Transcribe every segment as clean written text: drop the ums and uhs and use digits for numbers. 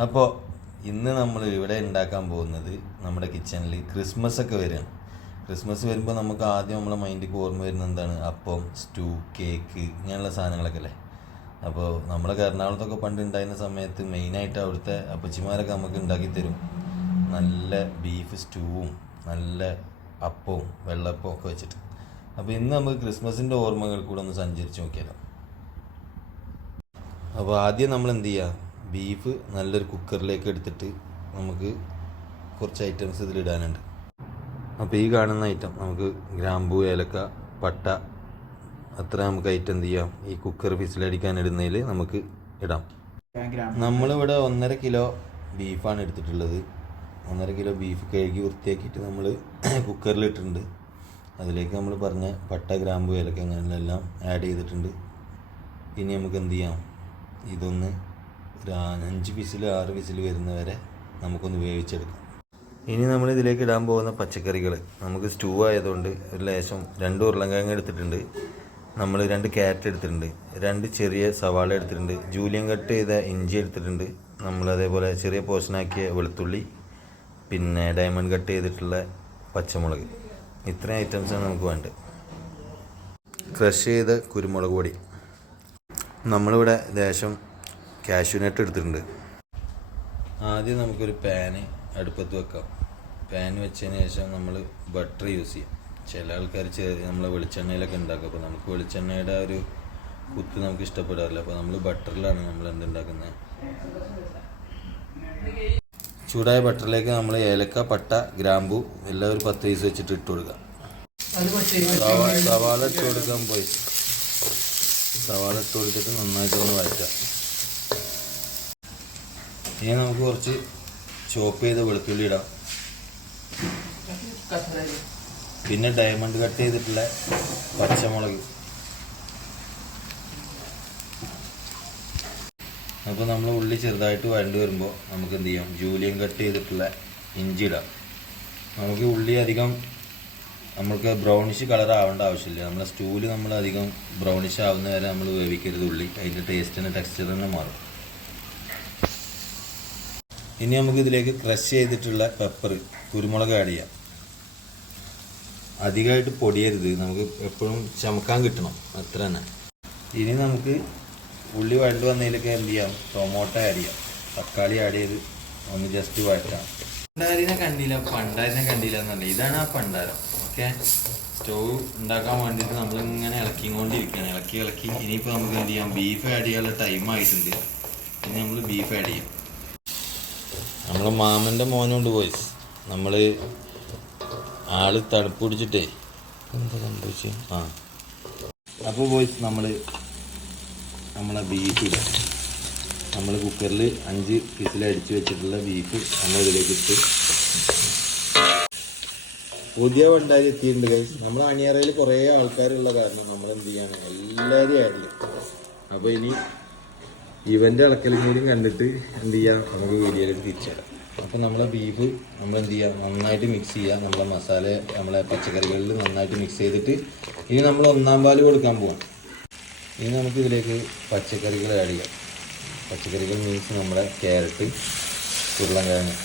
അപ്പോൾ ഇന്ന് നമ്മൾ ഇവിടെ ഉണ്ടാക്കാൻ പോകുന്നത് നമ്മുടെ കിച്ചണിൽ ക്രിസ്മസ് ഒക്കെ വരികയാണ്. ക്രിസ്മസ് വരുമ്പോൾ നമുക്ക് ആദ്യം നമ്മളെ മൈൻഡിലേക്ക് ഓർമ്മ വരുന്നത് എന്താണ്? അപ്പം, സ്റ്റൂ, കേക്ക് ഇങ്ങനെയുള്ള സാധനങ്ങളൊക്കെ അല്ലേ. അപ്പോൾ നമ്മളെ എറണാകുളത്തൊക്കെ പണ്ട് ഉണ്ടായിരുന്ന സമയത്ത് മെയിനായിട്ട് അവിടുത്തെ അപ്പച്ചിമാരൊക്കെ നമുക്ക് ഉണ്ടാക്കി തരും നല്ല ബീഫ് സ്റ്റൂവും നല്ല അപ്പവും വെള്ളപ്പവും ഒക്കെ വെച്ചിട്ട്. അപ്പോൾ ഇന്ന് നമുക്ക് ക്രിസ്മസിൻ്റെ ഓർമ്മകൾ കൂടെ ഒന്ന് സഞ്ചരിച്ച് നോക്കിയാലോ. അപ്പോൾ ആദ്യം നമ്മൾ എന്ത് ചെയ്യുക, ബീഫ് നല്ലൊരു കുക്കറിലേക്ക് എടുത്തിട്ട് നമുക്ക് കുറച്ച് ഐറ്റംസ് ഇതിലിടാനുണ്ട്. അപ്പോൾ ഈ കാണുന്ന ഐറ്റം നമുക്ക് ഗ്രാമ്പൂ, ഏലക്ക, പട്ട, അത്ര നമുക്ക് ഐറ്റം എന്ത് ചെയ്യാം, ഈ കുക്കർ വിസിലടിക്കാൻ ഇടുന്നതിൽ നമുക്ക് ഇടാം. നമ്മളിവിടെ 1.5 കിലോ ബീഫാണ് എടുത്തിട്ടുള്ളത്. 1.5 കിലോ ബീഫ് കഴുകി വൃത്തിയാക്കിയിട്ട് നമ്മൾ കുക്കറിലിട്ടിട്ടുണ്ട്. അതിലേക്ക് നമ്മൾ പറഞ്ഞ പട്ട, ഗ്രാമ്പൂ, ഏലക്ക അങ്ങനെയെല്ലാം ആഡ് ചെയ്തിട്ടുണ്ട്. ഇനി നമുക്ക് എന്ത് ചെയ്യാം, ഇതൊന്ന് ഒരു 5 വിസിൽ 6 വിസിൽ വരുന്നവരെ നമുക്കൊന്ന് വേവിച്ചെടുക്കാം. ഇനി നമ്മൾ ഇതിലേക്ക് ഇടാൻ പോകുന്ന പച്ചക്കറികൾ, നമുക്ക് സ്റ്റൂ ആയതുകൊണ്ട് ഒരു ലേശം 2 ഉരുളൻകിഴങ്ങ് എടുത്തിട്ടുണ്ട്, നമ്മൾ 2 ക്യാരറ്റ് എടുത്തിട്ടുണ്ട്, 2 ചെറിയ സവാള എടുത്തിട്ടുണ്ട്, ജൂലിയൻ കട്ട് ചെയ്ത ഇഞ്ചി എടുത്തിട്ടുണ്ട്, നമ്മൾ അതേപോലെ ചെറിയ പോർഷനാക്കിയ വെളുത്തുള്ളി, പിന്നെ ഡയമണ്ട് കട്ട് ചെയ്തിട്ടുള്ള പച്ചമുളക്. ഇത്രയും ഐറ്റംസാണ് നമുക്ക് വേണ്ടത്. ക്രഷ് ചെയ്ത കുരുമുളക് പൊടി, നമ്മളിവിടെ ലേശം കാഷ്യൂനട്ട് എടുത്തിട്ടുണ്ട്. ആദ്യം നമുക്കൊരു പാന് അടുപ്പത്ത് വെക്കാം. പാൻ വെച്ചതിന് ശേഷം നമ്മൾ ബട്ടർ യൂസ് ചെയ്യാം. ചില ആൾക്കാർ നമ്മളെ വെളിച്ചെണ്ണയിലൊക്കെ ഉണ്ടാക്കും. അപ്പോൾ നമുക്ക് വെളിച്ചെണ്ണയുടെ ഒരു കുത്ത് നമുക്ക് ഇഷ്ടപ്പെടാറില്ല. അപ്പോൾ നമ്മൾ ബട്ടറിലാണ് നമ്മൾ എന്തുണ്ടാക്കുന്നത്. ചൂടായ ബട്ടറിലേക്ക് നമ്മൾ ഏലക്ക, പട്ട, ഗ്രാമ്പൂ എല്ലാം ഒരു 10 പീസ് വെച്ചിട്ട് ഇട്ട് കൊടുക്കാം. സവാള ഇട്ട് കൊടുക്കാൻ പോയി സവാള ഇട്ട് കൊടുത്തിട്ട് നന്നായിട്ടൊന്ന് വഴറ്റാം. ഇനി നമുക്ക് കുറച്ച് ചോപ്പ് ചെയ്ത വെളുത്തുള്ളി ഇടാം. പിന്നെ ഡയമണ്ട് കട്ട് ചെയ്തിട്ടുള്ള പച്ചമുളക്. അപ്പോൾ നമ്മൾ ഉള്ളി ചെറുതായിട്ട് വഴണ്ടി വരുമ്പോൾ നമുക്ക് എന്ത് ചെയ്യാം, ജൂലിയൻ കട്ട് ചെയ്തിട്ടുള്ള ഇഞ്ചി ഇടാം. നമുക്ക് ഉള്ളി അധികം നമുക്ക് ബ്രൗണിഷ് കളർ ആവേണ്ട ആവശ്യമില്ല. നമ്മളെ സ്റ്റൂവിൽ നമ്മൾ അധികം ബ്രൗണിഷ് ആവുന്ന വരെ നമ്മൾ വേവിക്കരുത് ഉള്ളി. അതിൻ്റെ ടേസ്റ്റിന് ടെക്സ്ചർ തന്നെ മാറും. ഇനി നമുക്ക് ഇതിലേക്ക് ക്രഷ് ചെയ്തിട്ടുള്ള പെപ്പർ, കുരുമുളക് ആഡ് ചെയ്യാം. അധികമായിട്ട് പൊടിയരുത്, നമുക്ക് എപ്പോഴും ചമക്കാൻ കിട്ടണം, അത്ര തന്നെ. ഇനി നമുക്ക് ഉള്ളി വഴണ്ട് വന്നതിലേക്ക് എന്ത് ചെയ്യാം, ടൊമാറ്റോ ആഡ് ചെയ്യാം. തക്കാളി ആഡ് ചെയ്ത് ഒന്ന് ജസ്റ്റ് വഴറ്റാം. പണ്ടാരിനെ കണ്ടില്ല എന്നല്ല, ഇതാണ് ആ പണ്ടാരം. ഓക്കെ, സ്റ്റൗ ഉണ്ടാക്കാൻ വേണ്ടിയിട്ട് നമ്മളിങ്ങനെ ഇളക്കിക്കൊണ്ടിരിക്കുകയാണ്. ഇളക്കി ഇനിയിപ്പോൾ നമുക്ക് എന്ത് ചെയ്യാം, ബീഫ് ആഡ് ചെയ്യാനുള്ള ടൈം ആയിട്ടുണ്ട്. ഇനി നമ്മൾ ബീഫ് ആഡ് ചെയ്യാം. നമ്മളെ മാമൻ്റെ മോനുകൊണ്ട് പോയി നമ്മൾ ആള് തണുപ്പ് പിടിച്ചിട്ടേ എന്താ സംഭവിച്ചു. അപ്പോൾ പോയി നമ്മളെ ബീഫ് ഇടാം. നമ്മൾ കുക്കറിൽ 5 വിസിലടിച്ച് വെച്ചിട്ടുള്ള ബീഫ് നമ്മൾ ഇതിലേക്ക് ഇട്ട് പുതിയ വണ്ടാരി എത്തിയിട്ടുണ്ട് ഗൈസ്. നമ്മൾ അണിയറയിൽ കുറേ ആൾക്കാരുള്ള കാരണം നമ്മൾ എന്ത് ചെയ്യാണ്, എല്ലാവരും ആഡ് ചെയ്യും. അപ്പോൾ ഇനി ഇവൻ്റെ ഇളക്കലും കൂടിയും കണ്ടിട്ട് എന്ത് ചെയ്യാം, നമുക്ക് വീഡിയോയിലേക്ക് തിരിച്ചിടാം. അപ്പോൾ നമ്മളെ ബീഫ് നമ്മൾ എന്ത് ചെയ്യുക, നന്നായിട്ട് മിക്സ് ചെയ്യുക. നമ്മളെ മസാല നമ്മളെ പച്ചക്കറികളിൽ നന്നായിട്ട് മിക്സ് ചെയ്തിട്ട് ഇനി നമ്മൾ 1-ാം പാല് കൊടുക്കാൻ പോകാം. ഇനി നമുക്ക് ഇതിലേക്ക് പച്ചക്കറികൾ ആഡ് ചെയ്യാം. പച്ചക്കറികൾ മീൻസ് നമ്മുടെ ക്യാരറ്റ്, ഉരുളൻകിഴങ്ങ്.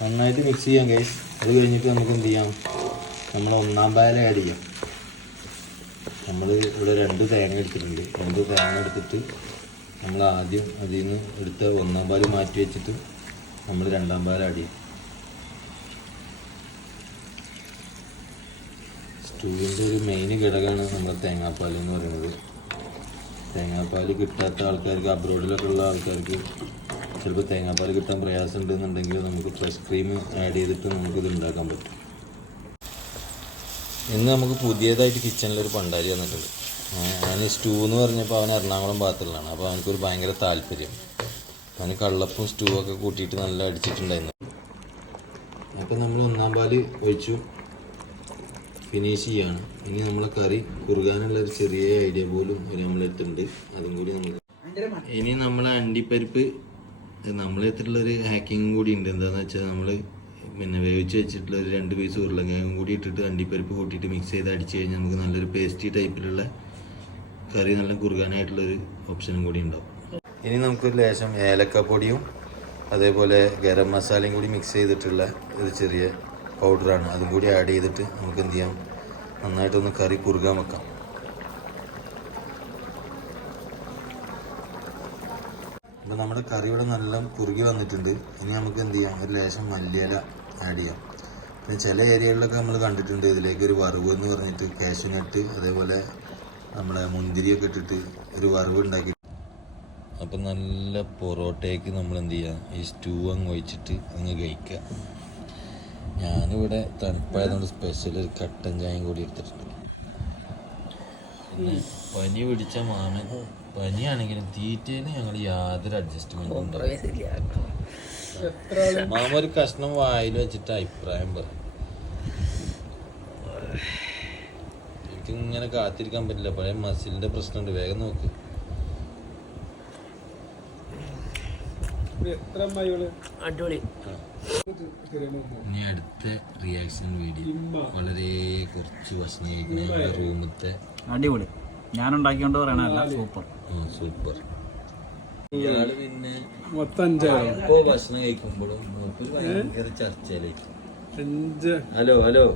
നന്നായിട്ട് മിക്സ് ചെയ്യാം ഗൈസ്. അത് കഴിഞ്ഞിട്ട് നമുക്ക് എന്ത് ചെയ്യാം, നമ്മൾ 1-ാം പാൽ ആഡ് ചെയ്യാം. നമ്മൾ ഇവിടെ 2 തേങ്ങ എടുത്തിട്ടുണ്ട്. 2 തേങ്ങ എടുത്തിട്ട് നമ്മൾ ആദ്യം അതിൽ നിന്ന് എടുത്ത 1-ാം പാൽ മാറ്റി വെച്ചിട്ട് നമ്മൾ 2-ാം പാൽ ആഡ് ചെയ്യും. സ്റ്റൂവിൻ്റെ ഒരു മെയിൻ ഘടകമാണ് നമ്മുടെ തേങ്ങാപ്പാൽ എന്ന് പറയുന്നത്. തേങ്ങാപ്പാൽ കിട്ടാത്ത ആൾക്കാർക്ക്, അബ്രോഡിലൊക്കെ ഉള്ള ആൾക്കാർക്ക് ചിലപ്പോൾ തേങ്ങാപ്പാൽ കിട്ടാൻ പ്രയാസം ഉണ്ടെന്നുണ്ടെങ്കിൽ നമുക്ക് ഫ്രഷ് ക്രീം ആഡ് ചെയ്തിട്ട് നമുക്കിത് ഉണ്ടാക്കാൻ പറ്റും. ഇന്ന് നമുക്ക് പുതിയതായിട്ട് കിച്ചണിലൊരു പണ്ടാരി വന്നിട്ടുണ്ട്. അവന് സ്റ്റൂ എന്ന് പറഞ്ഞപ്പോൾ അവൻ എറണാകുളം ഭാഗത്തുള്ളതാണ്. അപ്പോൾ അവനക്കൊരു ഭയങ്കര താല്പര്യം. അവന് കള്ളപ്പും സ്റ്റൂ ഒക്കെ കൂട്ടിയിട്ട് നല്ല അടിച്ചിട്ടുണ്ടായിരുന്നു. അപ്പോൾ നമ്മൾ 1-ാം പാല് ഒഴിച്ചു ഫിനിഷ് ചെയ്യാണ്. ഇനി നമ്മളെ കറി കുറുകാനുള്ള ഒരു ചെറിയ ഐഡിയ പോലും നമ്മളെടുത്തിട്ടുണ്ട്. അതും കൂടി നമുക്ക് ഇനി നമ്മളെ അണ്ടിപ്പരിപ്പ് നമ്മളെടുത്തിട്ടുള്ളൊരു ഹാക്കിങ് കൂടി ഉണ്ട്. എന്താണെന്ന് വെച്ചാൽ നമ്മൾ പിന്നെ വേവിച്ച് വെച്ചിട്ടുള്ള ഒരു 2 പീസ് ഉരുളക്കിഴങ്ങും കൂടി ഇട്ടിട്ട് അണ്ടിപ്പരിപ്പ് കൂട്ടിയിട്ട് മിക്സ് ചെയ്ത് അടിച്ച് കഴിഞ്ഞാൽ നമുക്ക് നല്ലൊരു പേസ്റ്റി ടൈപ്പിലുള്ള കറി നല്ല കുറുകാനായിട്ടുള്ളൊരു ഓപ്ഷനും കൂടി ഉണ്ടാവും. ഇനി നമുക്കൊരു ലേശം ഏലക്കപ്പൊടിയും അതേപോലെ ഗരം മസാലയും കൂടി മിക്സ് ചെയ്തിട്ടുള്ള ഒരു ചെറിയ പൗഡറാണ്. അതും കൂടി ആഡ് ചെയ്തിട്ട് നമുക്ക് എന്ത് ചെയ്യാം, നന്നായിട്ടൊന്ന് കറി കുറുകാൻ വെക്കാം. അപ്പോൾ നമ്മുടെ കറി ഇവിടെ നല്ല കുറുകി വന്നിട്ടുണ്ട്. ഇനി നമുക്ക് എന്ത് ചെയ്യാം, ഒരു ലേശം മല്ലിയില ആഡ് ചെയ്യാം. പിന്നെ ചില ഏരിയകളിലൊക്കെ നമ്മൾ കണ്ടിട്ടുണ്ട് ഇതിലേക്ക് ഒരു വറവ് എന്ന് പറഞ്ഞിട്ട് കാഷ്യൂനട്ട് അതേപോലെ നമ്മളെ മുന്തിരിയൊക്കെ ഇട്ടിട്ട് ഒരു വറവ് ഉണ്ടാക്കി. അപ്പം നല്ല പൊറോട്ടയ്ക്ക് നമ്മൾ എന്ത് ചെയ്യുക, ഈ സ്റ്റൂ അങ്ങ് ഒഴിച്ചിട്ട് അങ്ങ് കഴിക്കുക. ഞാനിവിടെ തണുപ്പായതുകൊണ്ട് സ്പെഷ്യൽ ഒരു കട്ടൻ ചായയും കൂടി എടുത്തിട്ടുണ്ട്. പിന്നെ പനി പിടിച്ച മാമൻ, പനിയാണെങ്കിലും തീറ്റയിൽ ഞങ്ങൾ യാതൊരു അഡ്ജസ്റ്റ്മെന്റും ഉണ്ടാവും. മാമ ഒരു കഷ്ണം വായിൽ വെച്ചിട്ട് അഭിപ്രായം പറയും. എനിക്കിങ്ങനെ കാത്തിരിക്കാൻ പറ്റില്ല, പഴയ മസിലിന്റെ പ്രശ്നമുണ്ട്. വേഗം നോക്ക്. ഇനി അടുത്ത റിയാക്ഷൻ വീഡിയോ വളരെ കുറച്ച് ഭക്ഷണം കഴിക്കുന്ന റൂമത്തെ അടിപൊളി. ഞാൻ ഉണ്ടാക്കിയോണ്ട് പറയണല്ല, സൂപ്പർ സൂപ്പർ. ഇയാള് പിന്നെ ഇപ്പോ ഭക്ഷണം കഴിക്കുമ്പോഴും ഭയങ്കര ചർച്ചയിലേക്ക്. ഹലോ